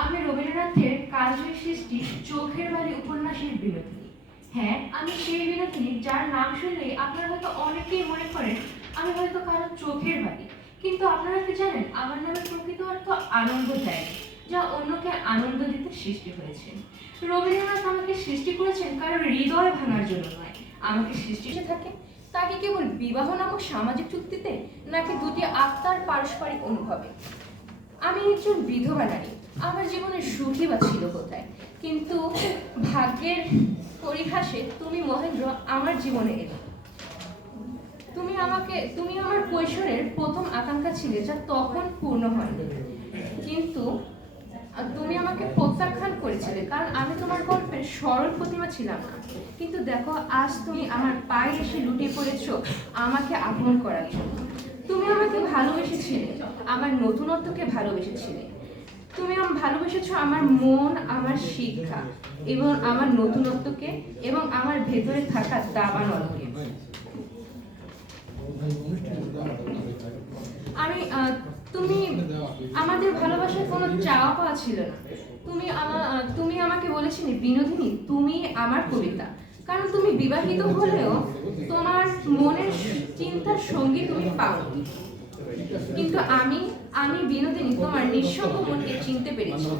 আমি রবীন্দ্রনাথের কালজয়ী সৃষ্টি চোখের বালি উপন্যাসের বিনোদিনী। হ্যাঁ, আমি সেই বিনোদিনী যার নাম শুনলেই আপনারা হয়তো অনেকেই মনে করেন আমি হয়তো কারো চোখের বালি। কিন্তু আপনারা কি জানেন আমার নামের প্রকৃত অর্থ আনন্দ দেয়, যা অন্যকে আনন্দ দিতে সৃষ্টি হয়েছে। রবীন্দ্রনাথ আমাকে সৃষ্টি করেছেন কারোর হৃদয় ভাঙার জন্য নয়, আমাকে সৃষ্টি থাকে তাকে কেবল বিবাহ নামক সামাজিক চুক্তিতে, নাকি দুটি আত্মার পারস্পরিক অনুভবে। আমি একজন বিধবা নারী, আমার জীবনে সুখী বা ছিল কোথায়? কিন্তু ভাগ্যের পরিহাসে তুমি মহেন্দ্র আমার জীবনে এলে। তুমি আমার কৈশোরের প্রথম আকাঙ্ক্ষা ছিলে, যা তখন পূর্ণ হয়নি। কিন্তু তুমি আমাকে প্রত্যাখ্যান করেছিলে, কারণ আমি তোমার গল্পের সরল প্রতিমা ছিলাম না। কিন্তু দেখো, আজ তুমি আমার পায়ে এসে লুটিয়ে পড়েছো আমাকে আপন করার জন্য। তুমি আমাকে ভালোবেসেছিলে, আমার নতুনত্বকে ভালোবেসেছিলে। তুমি ভালোবেসেছো আমার মন, আমার শিক্ষা এবং আমার নতুনত্বকে, এবং আমার ভেতরে থাকা দাবানলকে। আমি তুমি আমাদের ভালোবাসার কোনো চাওয়া পাওয়া ছিল না। তুমি আমাকে বলেছিলে বিনোদিনী তুমি আমার কবিতা, কারণ তুমি বিবাহিত হলেও তোমার মনের চিন্তার সঙ্গী তুমি পাওনি। কিন্তু আমি বিনোদিনী তোমার নিঃসঙ্গ মনকে চিনতে পেরেছি,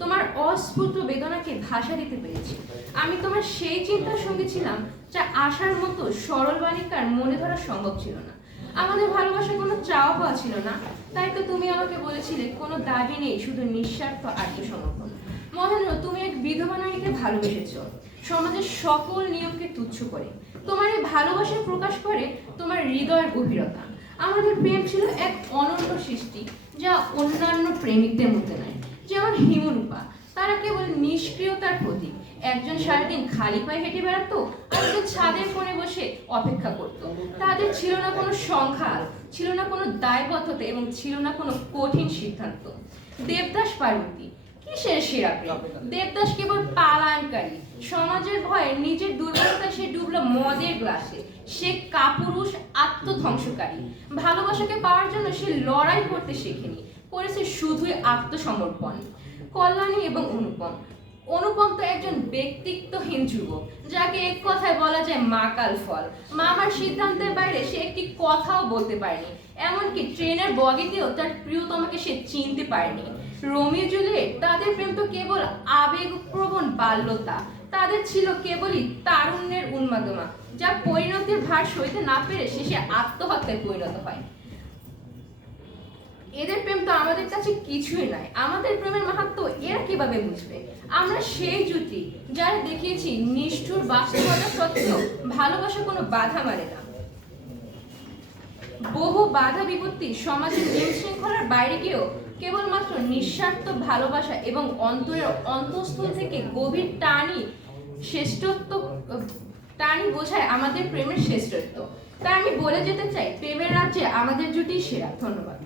তোমার অস্ফুট বেদনাকে ভাষা দিতে পেরেছি। আমি তোমার সেই চিন্তার সঙ্গে ছিলাম যা আশার মতো সরল বালিকার মনে ধরা সম্ভব ছিল না। আমাদের ভালোবাসার কোনো চাওয়া পাওয়া ছিল না, তাই তো তুমি আমাকে বলেছিলে কোনো দাবি নেই, শুধু নিঃস্বার্থ আত্মসমর্পণ। মহেন্দ্র, তুমি এক বিধবা নারীকে ভালোবেসেছো সমাজের সকল নিয়মকে তুচ্ছ করে। তোমার এই ভালোবাসার প্রকাশ করে তোমার হৃদয়ের গভীরতা। আমাদের প্রেম ছিল এক অনন্য সৃষ্টি, যা অন্যান্য প্রেমিকদের মধ্যে নাই। যেমন হিমরূপা, তারা কেবল নিষ্ক্রিয়তার প্রতীক। একজন সারাদিন খালি পায়ে হেঁটে বেড়াতো, আরেকজন ছাদের কোণে বসে অপেক্ষা করত। তাদের ছিল না কোনো সংখ্যা, ছিল না কোনো দায়বদ্ধতা, এবং ছিল না কোনো কঠিন সিদ্ধান্ত। দেবদাস পার্বতী, কিসের সেরা প্রেম? দেবদাস কেবল পালায়নকারী, সমাজের ভয়ে নিজের দুর্বলতায় সে ডুবলো মদের গ্লাসে। সে কাপুরুষ, আত্মধ্বংসকারী। ভালোবাসাকে পাওয়ার জন্য সে লড়াই করতে শেখেনি, করেছে শুধুই আত্মসমর্পণ। কল্যাণী এবং অনুপম তো একজন ব্যক্তিত্বহীন যুবক, যাকে এক কথায় বলা যায় মাকাল ফল। মামার সিদ্ধান্তের বাইরে সে একটি কথাও বলতে পারেনি, এমনকি ট্রেনের বগিতেও তার প্রিয়তমাকে সে চিনতে পারেনি। রোমিও জুলিয়েট, তাদের প্রেম তো কেবল আবেগপ্রবণ বাল্যতা, তাদের ছিল কেবলই তারুণ্যের উন্মাদনা, যা পরিণতির ভার সইতে না পেরে শেষে আত্মহত্যায় পরিণত হয়। এদের প্রেম তো আমাদের কাছে কিছুই নয়। আমাদের প্রেমের মাহাত্ম্য এরা কিভাবে বুঝবে? আমরা সেই জুটি যারা দেখিয়েছি নিষ্ঠুর বাস্তবতা সত্ত্বেও ভালোবাসা কোনো বাধা মানে না। বহু বাধা বিপত্তি সমাজের নিয়ম শৃঙ্খলার বাইরে গিয়েও কেবলমাত্র নিঃস্বার্থ ভালোবাসা এবং অন্তরের অন্তঃস্থল থেকে গভীর টানি বোঝায় আমাদের প্রেমের শ্রেষ্ঠত্ব। তাই আমি বলে যেতে চাই, প্রেমের রাজ্যে আমাদের জুটি সেরা। ধন্যবাদ।